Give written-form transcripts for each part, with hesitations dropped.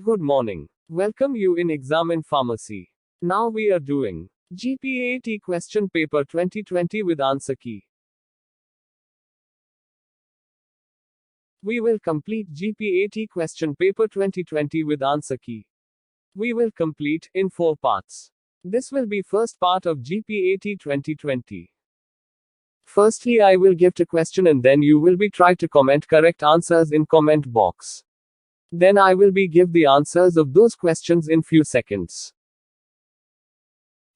Good morning. Welcome you in exam in pharmacy. Now we are doing GPAT question paper 2020 with answer key. We will complete GPAT question paper 2020 with answer key. We will complete in 4 parts. This will be first part of GPAT 2020. Firstly, I will give the question and then you will be try to comment correct answers in comment box. Then I will be give the answers of those questions in few seconds.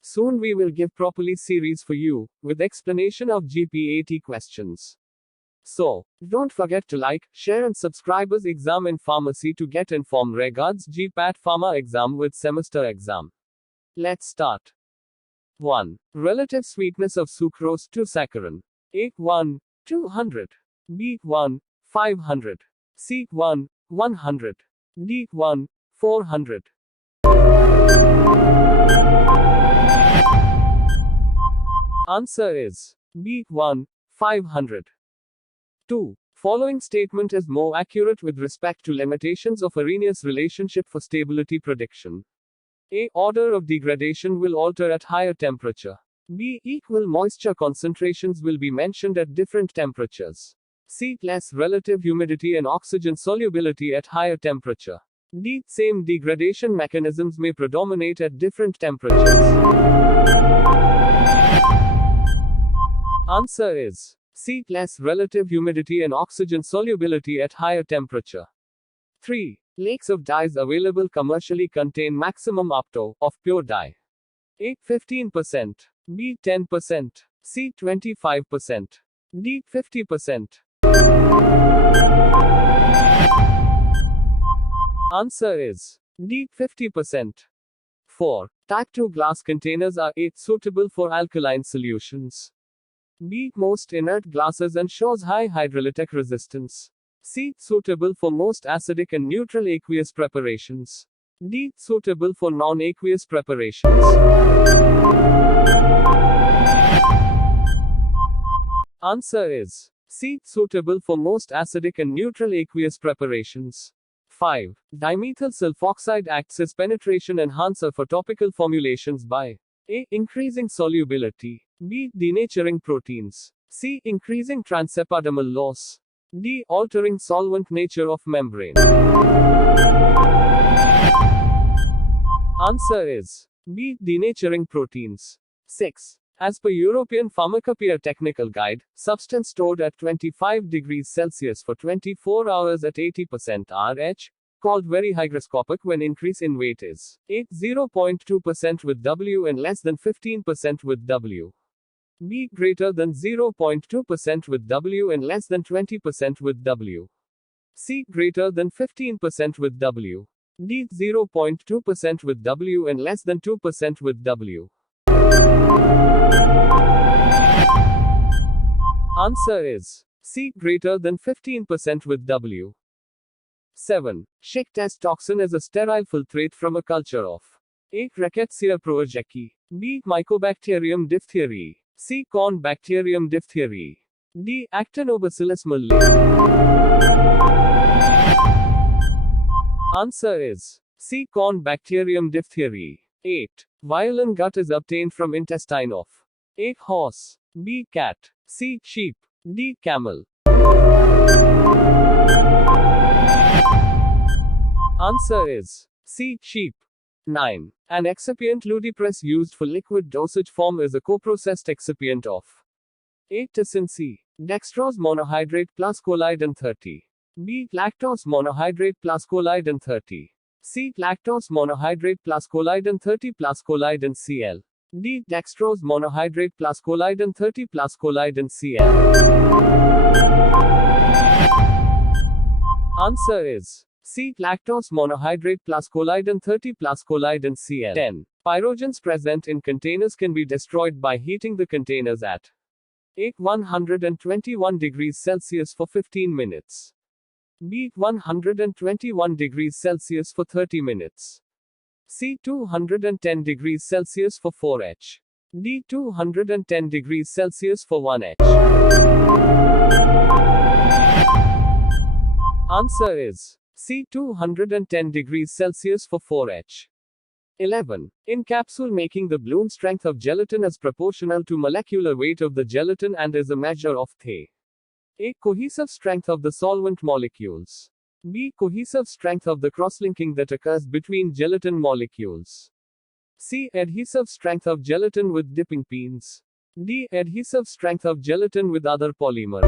Soon we will give properly series for you, with explanation of GPAT questions. So, don't forget to like, share and subscribe us exam in pharmacy to get informed regards GPAT Pharma exam with semester exam. Let's start. 1. Relative sweetness of sucrose to saccharin. A1, 200. B1, 500. C1, 100. D1, 400. Answer is B1, 500. 2. Following statement is more accurate with respect to limitations of Arrhenius relationship for stability prediction. A. Order of degradation will alter at higher temperature. B. Equal moisture concentrations will be mentioned at different temperatures. C. Less relative humidity and oxygen solubility at higher temperature. D. Same degradation mechanisms may predominate at different temperatures. Answer is C. Less relative humidity and oxygen solubility at higher temperature. 3. Lakes of dyes available commercially contain maximum uptake of pure dye. A. 15%. B. 10%. C. 25%. D. 50%. Answer is D. 50%. 4. Type 2 glass containers are A. Suitable for alkaline solutions. B. Most inert glasses and shows high hydrolytic resistance. C. Suitable for most acidic and neutral aqueous preparations. D. Suitable for non-aqueous preparations. Answer is C. Suitable for most acidic and neutral aqueous preparations. 5. Dimethyl sulfoxide acts as penetration enhancer for topical formulations by A. Increasing solubility. B. Denaturing proteins. C. Increasing transepidermal loss. D. Altering solvent nature of membrane. Answer is B. Denaturing proteins. 6. As per European Pharmacopoeia Technical Guide, substance stored at 25 degrees Celsius for 24 hours at 80% RH, called very hygroscopic when increase in weight is A. 0.2% with W and less than 15% with W. B. Greater than 0.2% with W and less than 20% with W. C. Greater than 15% with W. D. 0.2% with W and less than 2% with W. Answer is C. Greater than 15% with W. 7. Schick test toxin is a sterile filtrate from a culture of A. Rickettsia prowazekii. B. Mycobacterium diphtheriae. C. Cornbacterium diphtheriae. D. Actinobacillus mullae. Answer is C. Cornbacterium diphtheriae. 8. Violin gut is obtained from intestine of A. Horse. B. Cat. C. Sheep. D. Camel. Answer is C. Sheep. 9. An excipient ludicrous used for liquid dosage form is a coprocessed excipient of A. Tysin C. Dextrose monohydrate plus colloidin 30. B. Lactose monohydrate plus colloidin 30. C. Lactose monohydrate plus colloidin 30 plus colloidin Cl. D. Dextrose monohydrate plus colloidin 30 plus colloidin Cl. Answer is C. Lactose monohydrate plus colloidin 30 plus colloidin Cl. 10. Pyrogens present in containers can be destroyed by heating the containers at A. 121 degrees Celsius for 15 minutes. B. 121 degrees Celsius for 30 minutes. C. 210 degrees Celsius for 4H. D. 210 degrees Celsius for 1H. Answer is C. 210 degrees Celsius for 4H. 11. In capsule making, the bloom strength of gelatin is proportional to molecular weight of the gelatin and is a measure of A. Cohesive strength of the solvent molecules. B. Cohesive strength of the crosslinking that occurs between gelatin molecules. C. Adhesive strength of gelatin with dipping pins. D. Adhesive strength of gelatin with other polymer.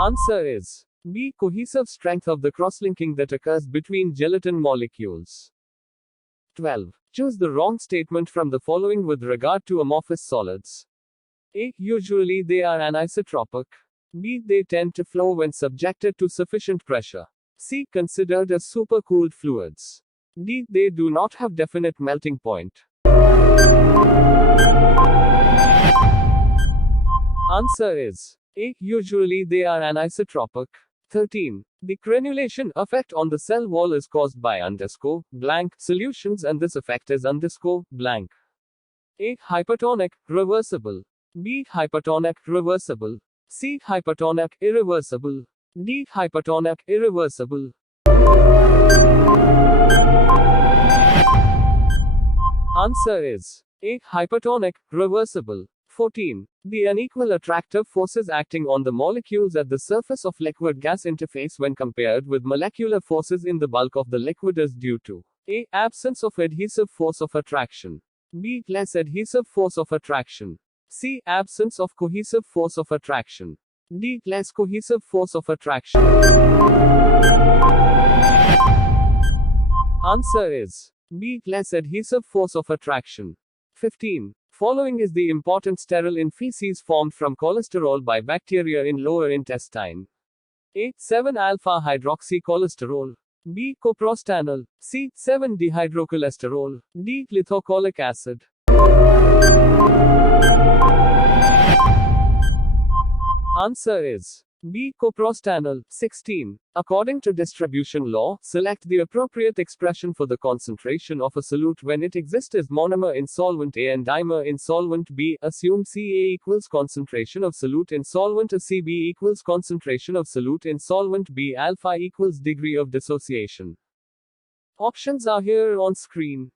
Answer is B. Cohesive strength of the crosslinking that occurs between gelatin molecules. 12. Choose the wrong statement from the following with regard to amorphous solids. A. Usually they are anisotropic. B. They tend to flow when subjected to sufficient pressure. C. Considered as supercooled fluids. D. They do not have definite melting point. Answer is A. Usually they are anisotropic. 13. The crenulation effect on the cell wall is caused by blank solutions, and this effect is blank. A. Hypertonic, reversible. B. Hypertonic, reversible. C. Hypertonic, irreversible. D. Hypertonic, irreversible. Answer is A. Hypertonic, reversible. 14. The unequal attractive forces acting on the molecules at the surface of liquid-gas interface when compared with molecular forces in the bulk of the liquid is due to A. Absence of adhesive force of attraction. B. Less adhesive force of attraction. C. Absence of cohesive force of attraction. D. Less cohesive force of attraction. Answer is B. Less adhesive force of attraction. 15. Following is the important sterol in feces formed from cholesterol by bacteria in lower intestine. A. 7-alpha-hydroxycholesterol. B. Coprostanol. C. 7-dehydrocholesterol. D. Lithocholic acid. Answer is B. Coprostanol. 16. According to distribution law, select the appropriate expression for the concentration of a solute when it exists as monomer in solvent A and dimer in solvent B. Assume Ca equals concentration of solute in solvent A. Cb equals concentration of solute in solvent B. Alpha equals degree of dissociation. Options are here on screen.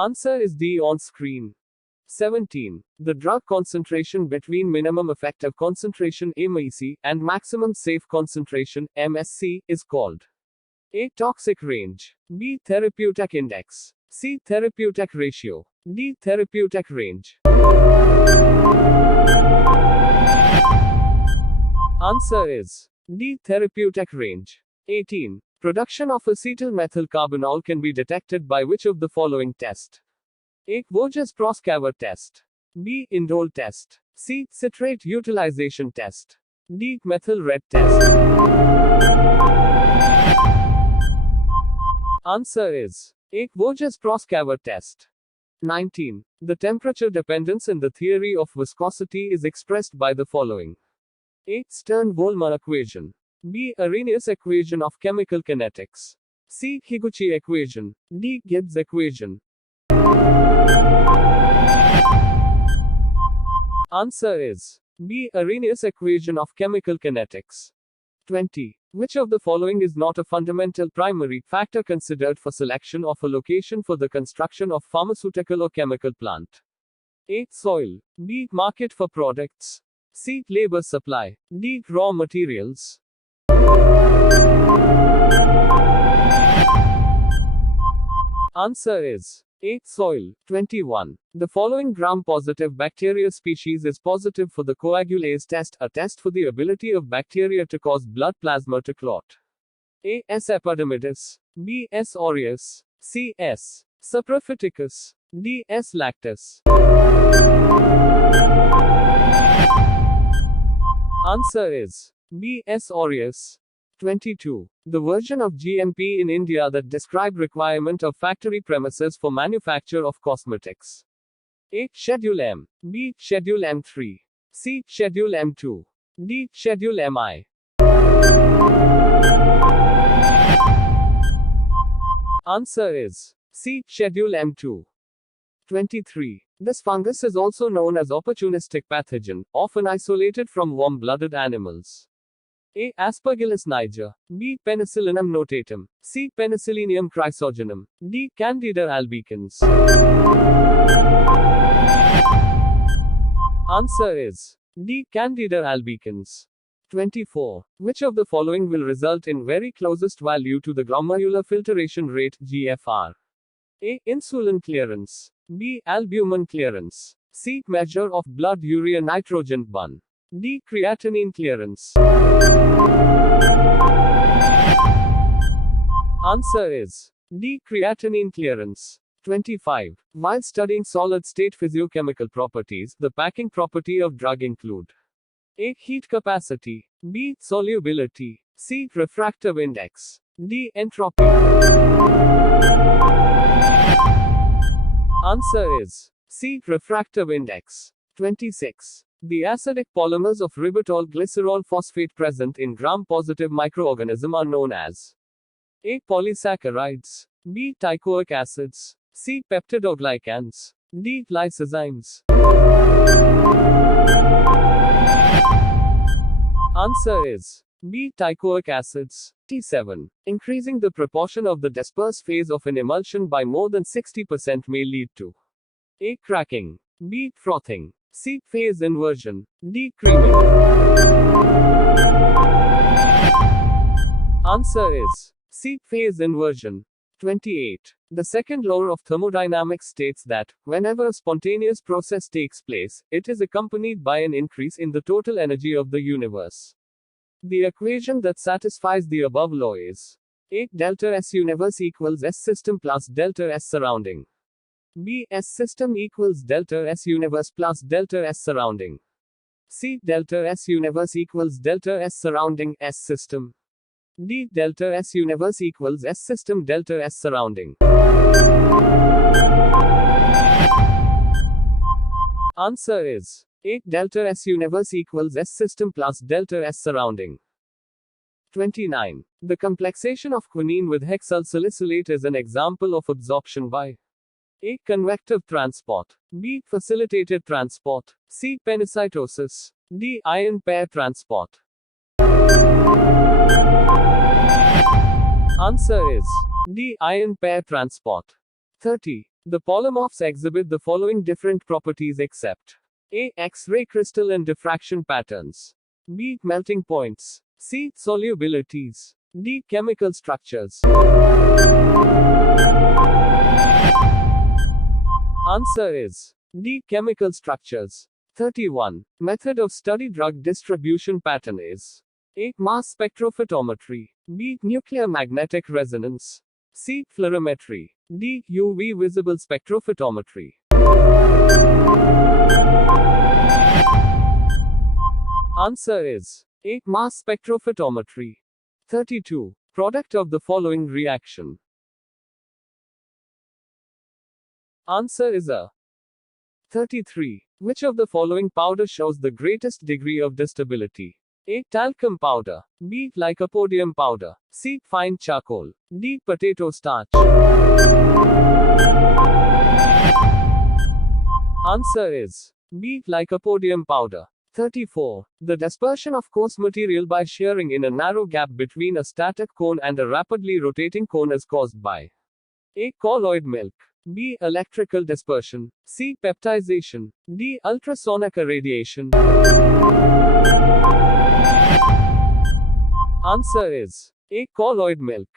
Answer is D on screen. 17. The drug concentration between minimum effective concentration (MEC) and maximum safe concentration (MSC) is called A. Toxic range. B. Therapeutic index. C. Therapeutic ratio. D. Therapeutic range. Answer is D. Therapeutic range. 18. Production of acetyl methyl carbinol can be detected by which of the following test? A. Voges-Proskauer test. B. Indole test. C. Citrate utilization test. D. Methyl red test. Answer is A. Voges-Proskauer test. 19. The temperature dependence in the theory of viscosity is expressed by the following. A. Stern-Volmer equation. B. Arrhenius equation of chemical kinetics. C. Higuchi equation. D. Gibbs equation. Answer is B. Arrhenius equation of chemical kinetics. 20. Which of the following is not a fundamental primary factor considered for selection of a location for the construction of pharmaceutical or chemical plant? A. Soil. B. Market for products. C. Labor supply. D. Raw materials. Answer is A. Soil. 21. The following gram-positive bacteria species is positive for the coagulase test, a test for the ability of bacteria to cause blood plasma to clot. A. S. epidermidis. B. S. aureus. C. S. saprophyticus. D. S. lactis. Answer is B. S. aureus. 22. The version of GMP in India that describe requirement of factory premises for manufacture of cosmetics. A. Schedule M. B. Schedule M3. C. Schedule M2. D. Schedule MI. Answer is C. Schedule M2. 23. This fungus is also known as opportunistic pathogen, often isolated from warm-blooded animals. A. Aspergillus niger. B. Penicillinum notatum. C. Penicillium chrysogenum. D. Candida albicans. Answer is D. Candida albicans. 24. Which of the following will result in very closest value to the glomerular filtration rate GFR? A. Insulin clearance. B. Albumin clearance. C. Measure of blood urea nitrogen bun. D. Creatinine clearance. Answer is D. Creatinine clearance. 25. While studying solid-state physiochemical properties, the packing property of drug include A. Heat capacity. B. Solubility. C. Refractive index. D. Entropy. Answer is C. Refractive index. 26. The acidic polymers of ribitol glycerol phosphate present in gram-positive microorganism are known as A. Polysaccharides. B. Teichoic acids. C. Peptidoglycans. D. Lysozymes. Answer is B. Teichoic acids. T7. Increasing the proportion of the disperse phase of an emulsion by more than 60% may lead to A. Cracking. B. Frothing. C. Phase inversion. D. Creaming. Answer is C. Phase inversion. 28. The second law of thermodynamics states that, whenever a spontaneous process takes place, it is accompanied by an increase in the total energy of the universe. The equation that satisfies the above law is A. Delta S universe equals S system plus delta S surrounding. B. S system equals delta S universe plus delta S surrounding. C. Delta S universe equals delta S surrounding S system. D. Delta S universe equals S system delta S surrounding. Answer is A. Delta S universe equals S system plus delta S surrounding. 29. The complexation of quinine with hexyl salicylate is an example of absorption by A. Convective transport. B. Facilitated transport. C. Penocytosis. D. Ion pair transport. Answer is D. Ion pair transport. 30. The polymorphs exhibit the following different properties except A. X-ray crystal and diffraction patterns. B. Melting points. C. Solubilities. D. Chemical structures. Answer is D. Chemical structures. 31. Method of study drug distribution pattern is A. Mass spectrophotometry. B. Nuclear magnetic resonance. C. Fluorimetry. D. UV visible spectrophotometry. Answer is A. Mass spectrophotometry. 32. Product of the following reaction. Answer is A. 33. Which of the following powder shows the greatest degree of distability? A. Talcum powder. B. Lycopodium powder. C. Fine charcoal. D. Potato starch. Answer is B. Lycopodium powder. 34. The dispersion of coarse material by shearing in a narrow gap between a static cone and a rapidly rotating cone is caused by A. Colloid milk. B. Electrical dispersion. C. Peptization. D. Ultrasonic irradiation. Answer is A. Colloid milk.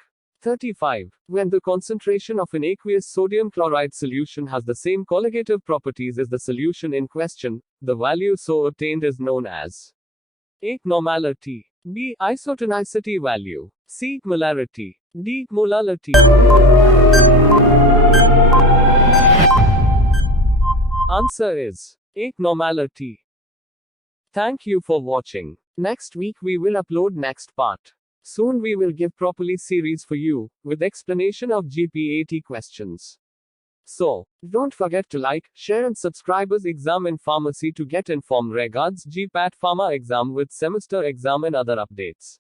35. When the concentration of an aqueous sodium chloride solution has the same colligative properties as the solution in question, the value so obtained is known as A. Normality. B. Isotonicity value. C. Molarity. D. Molality. Answer is A. Normality. Thank you for watching. Next week we will upload next part. Soon we will give properly series for you, with explanation of GPAT questions. So, don't forget to like, share and subscribe us exam in pharmacy to get informed regards GPAT Pharma exam with semester exam and other updates.